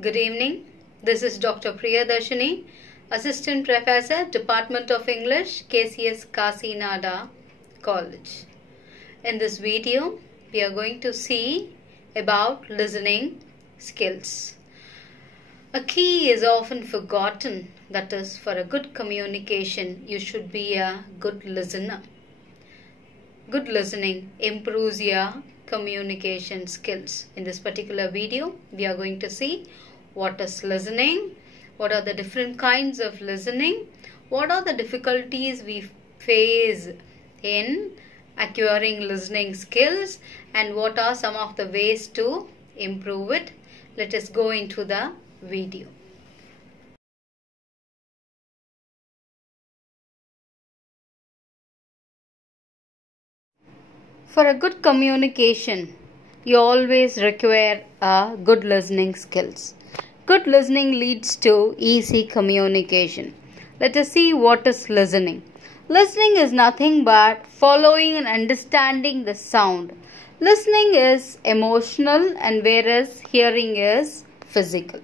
Good evening. This is Dr. Priyadarshini, Assistant Professor, Department of English, KCS Kasinada College. In this video, we are going to see about listening skills. A key is often forgotten, that is, for a good communication, you should be a good listener. Good listening improves your communication skills. In this particular video, we are going to see what is listening, what are the different kinds of listening, what are the difficulties we face in acquiring listening skills, and what are some of the ways to improve it. Let us go into the video. For a good communication, you always require a good listening skills. Good listening leads to easy communication. Let us see what is listening. Listening is nothing but following and understanding the sound. Listening is emotional, and whereas hearing is physical.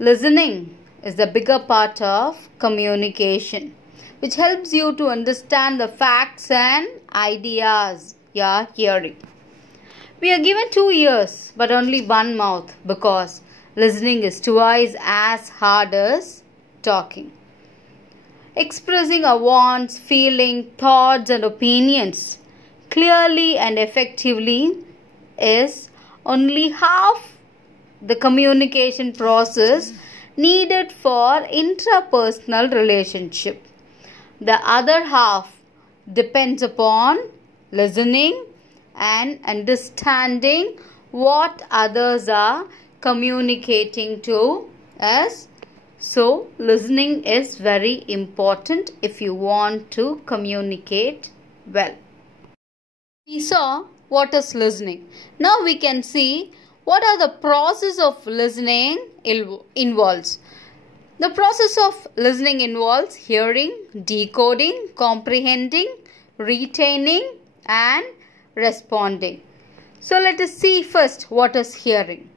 Listening is the bigger part of communication, which helps you to understand the facts and ideas you are hearing. We are given 2 ears but only one mouth, because listening is twice as hard as talking. Expressing our wants, feelings, thoughts and opinions clearly and effectively is only half the communication process needed for intrapersonal relationship. The other half depends upon listening and understanding what others are communicating to us. So, listening is very important if you want to communicate well. We saw what is listening. Now we can see what are the process of listening involves. The process of listening involves hearing, decoding, comprehending, retaining and responding. So let us see first what is hearing.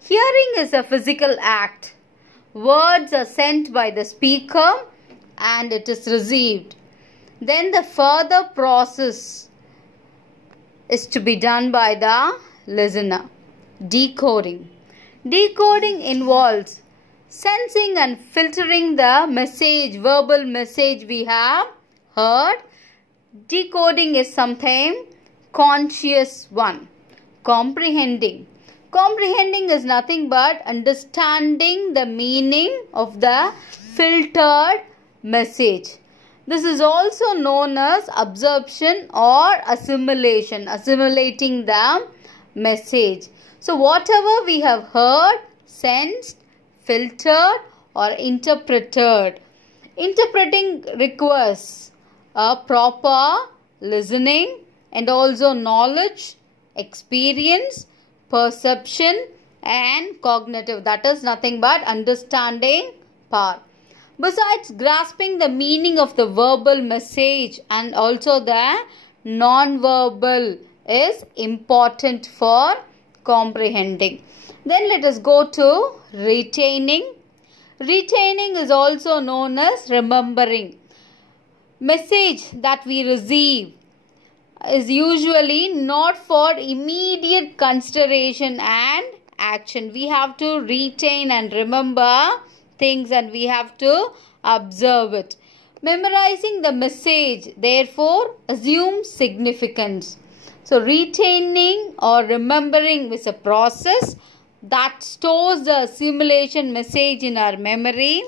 Hearing is a physical act. Words are sent by the speaker and it is received. Then the further process is to be done by the listener. Decoding. Decoding involves sensing and filtering the message, verbal message we have heard. Decoding is something conscious one. Comprehending. Comprehending is nothing but understanding the meaning of the filtered message. This is also known as absorption or assimilation, assimilating the message. So whatever we have heard, sensed, filtered or interpreted. Interpreting requires a proper listening and also knowledge, experience, perception and cognitive. That is nothing but understanding power. Besides grasping the meaning of the verbal message, and also the non-verbal is important for comprehending. Then let us go to retaining. Retaining is also known as remembering. Message that we receive is usually not for immediate consideration and action. We have to retain and remember things, and we have to observe it. Memorizing the message therefore assumes significance. So retaining or remembering is a process that stores the assimilation message in our memory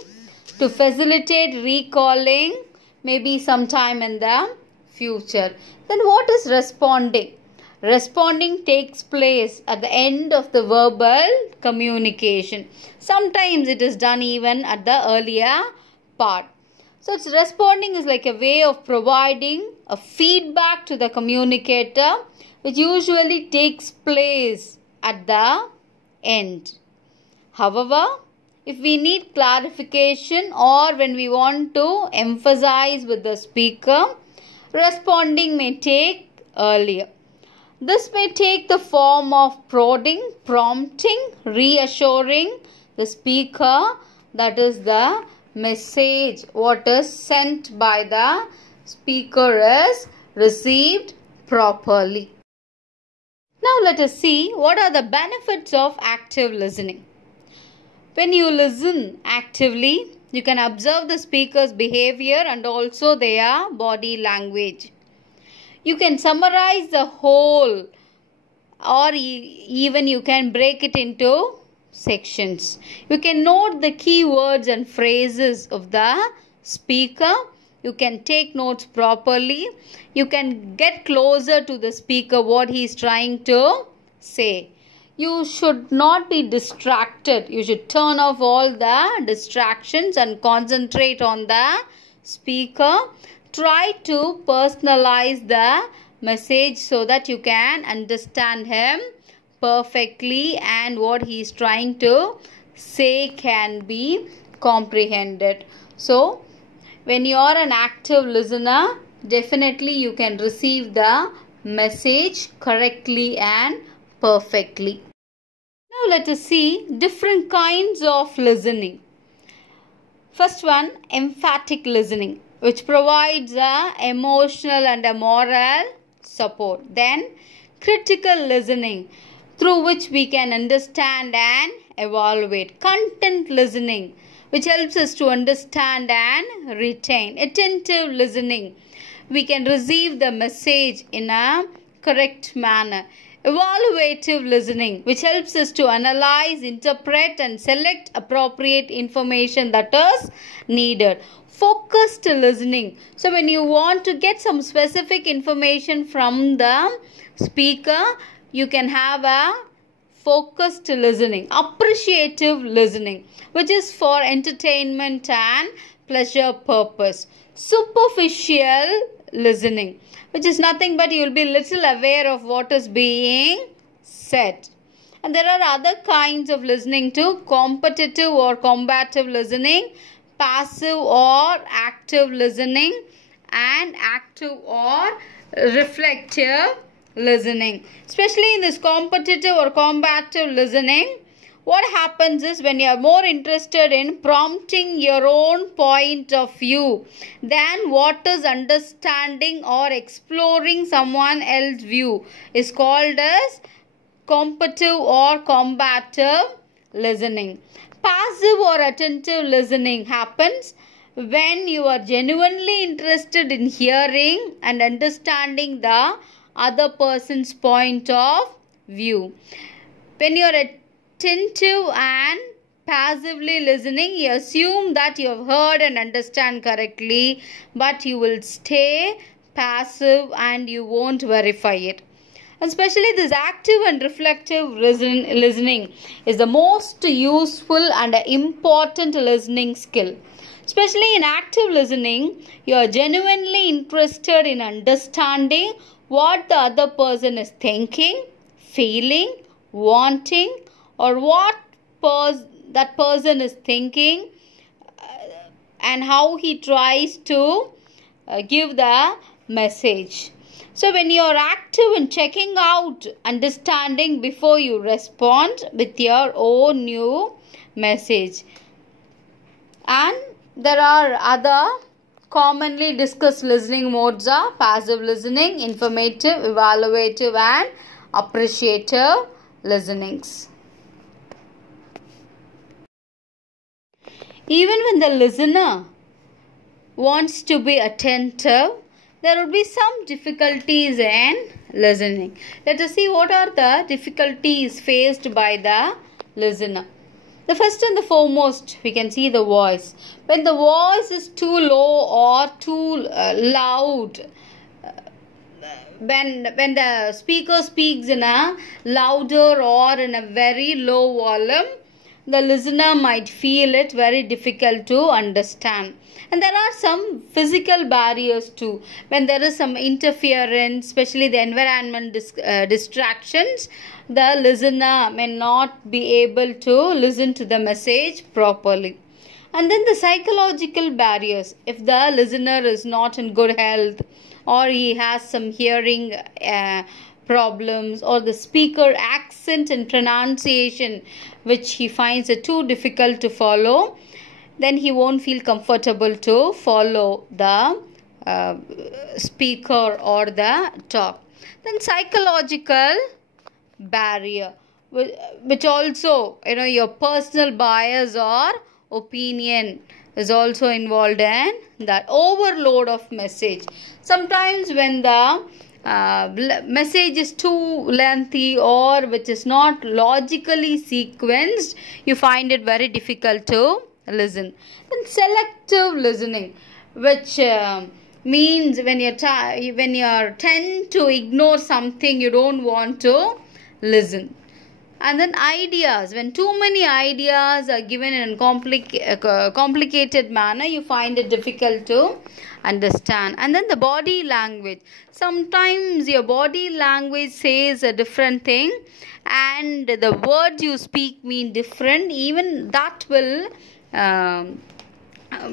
to facilitate recalling maybe sometime in the future. Then what is responding? Responding takes place at the end of the verbal communication. Sometimes it is done even at the earlier part. So responding is like a way of providing a feedback to the communicator, which usually takes place at the end. However, if we need clarification or when we want to emphasize with the speaker, responding may take earlier. This may take the form of prodding, prompting, reassuring the speaker that is the message what is sent by the speaker is received properly. Now let us see what are the benefits of active listening. When you listen actively, you can observe the speaker's behavior and also their body language. You can summarize the whole, or even you can break it into sections. You can note the key words and phrases of the speaker. You can take notes properly. You can get closer to the speaker, what he is trying to say. You should not be distracted. You should turn off all the distractions and concentrate on the speaker. Try to personalize the message so that you can understand him perfectly and what he is trying to say can be comprehended. So, when you are an active listener, definitely you can receive the message correctly and perfectly. Now let us see different kinds of listening. First one, emphatic listening, which provides emotional and moral support. Then critical listening, through which we can understand and evaluate. Content listening, which helps us to understand and retain. Attentive listening, we can receive the message in a correct manner. Evaluative listening, which helps us to analyze, interpret and select appropriate information that is needed. Focused listening, so when you want to get some specific information from the speaker, you can have a focused listening. Appreciative listening, which is for entertainment and pleasure purpose. Superficial listening, which is nothing but you will be little aware of what is being said. And there are other kinds of listening too. Competitive or combative listening, passive or active listening, and active or reflective listening. Especially in this competitive or combative listening, what happens is when you are more interested in prompting your own point of view than what is understanding or exploring someone else's view is called as competitive or combative listening. Passive or attentive listening happens when you are genuinely interested in hearing and understanding the other person's point of view. When you are attentive and passively listening, you assume that you have heard and understand correctly, but you will stay passive and you won't verify it. Especially this active and reflective listening is the most useful and important listening skill. Especially in active listening, you are genuinely interested in understanding what the other person is thinking, feeling, wanting, or what that person is thinking and how he tries to give the message. So when you are active in checking out, understanding before you respond with your own new message. And there are other commonly discussed listening modes are passive listening, informative, evaluative and appreciative listenings. Even when the listener wants to be attentive, there will be some difficulties in listening. Let us see what are the difficulties faced by the listener. The first and the foremost, we can see the voice. When the voice is too low or too loud, when the speaker speaks in a louder or in a very low volume, the listener might feel it very difficult to understand. And there are some physical barriers too. When there is some interference, especially the environment distractions, the listener may not be able to listen to the message properly. And then the psychological barriers. If the listener is not in good health or he has some hearing problems or the speaker accent and pronunciation which he finds it too difficult to follow, then he won't feel comfortable to follow the speaker or the talk. Then psychological barrier, which also, your personal bias or opinion is also involved in that. Overload of message. Sometimes when the message is too lengthy or which is not logically sequenced, you find it very difficult to listen. Then selective listening, which means when you tend to ignore something, you don't want to listen. And then ideas, when too many ideas are given in a complicated manner, you find it difficult to understand. And then the body language, sometimes your body language says a different thing and the words you speak mean different. Even that will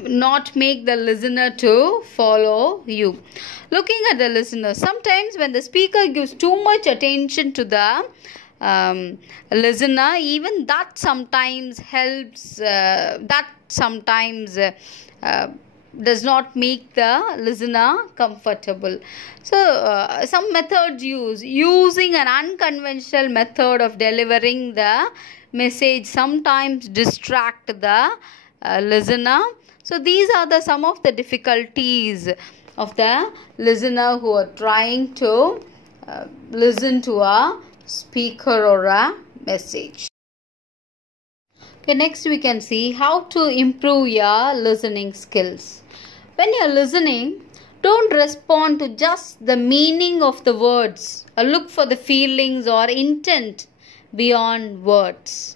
not make the listener to follow you. Looking at the listener, sometimes when the speaker gives too much attention to the listener, even that sometimes helps, does not make the listener comfortable. So some methods using an unconventional method of delivering the message sometimes distract the listener. So these are some of the difficulties of the listener who are trying to listen to a speaker or a message. Okay, next we can see how to improve your listening skills. When you're listening, don't respond to just the meaning of the words or look for the feelings or intent beyond words.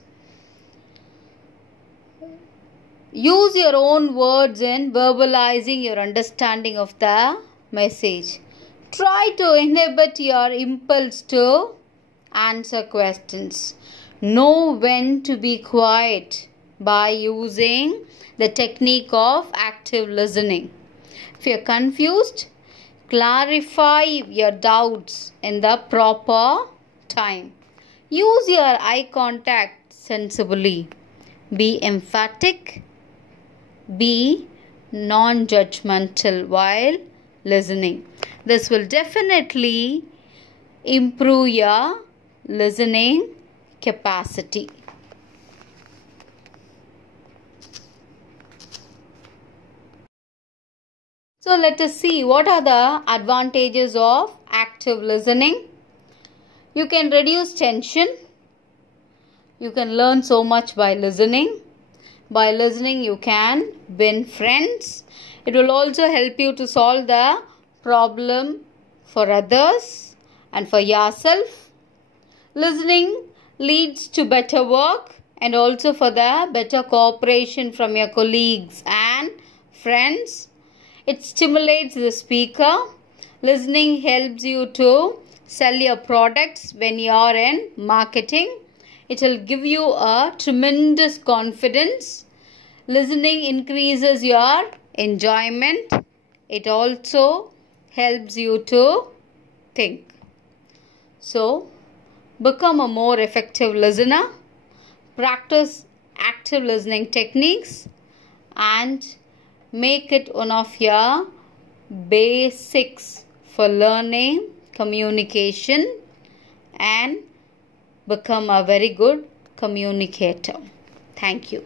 Use your own words in verbalizing your understanding of the message. Try to inhibit your impulse to answer questions. Know when to be quiet by using the technique of active listening. If you are confused, clarify your doubts in the proper time. Use your eye contact sensibly. Be emphatic. Be non-judgmental while listening. This will definitely improve your listening capacity. So let us see what are the advantages of active listening. You can reduce tension. You can learn so much by listening. By listening, you can win friends. It will also help you to solve the problem for others and for yourself. Listening leads to better work and also for the better cooperation from your colleagues and friends. It stimulates the speaker. Listening helps you to sell your products when you are in marketing. It will give you a tremendous confidence. Listening increases your enjoyment. It also helps you to think. So, become a more effective listener. Practice active listening techniques and make it one of your basics for learning communication and become a very good communicator. Thank you.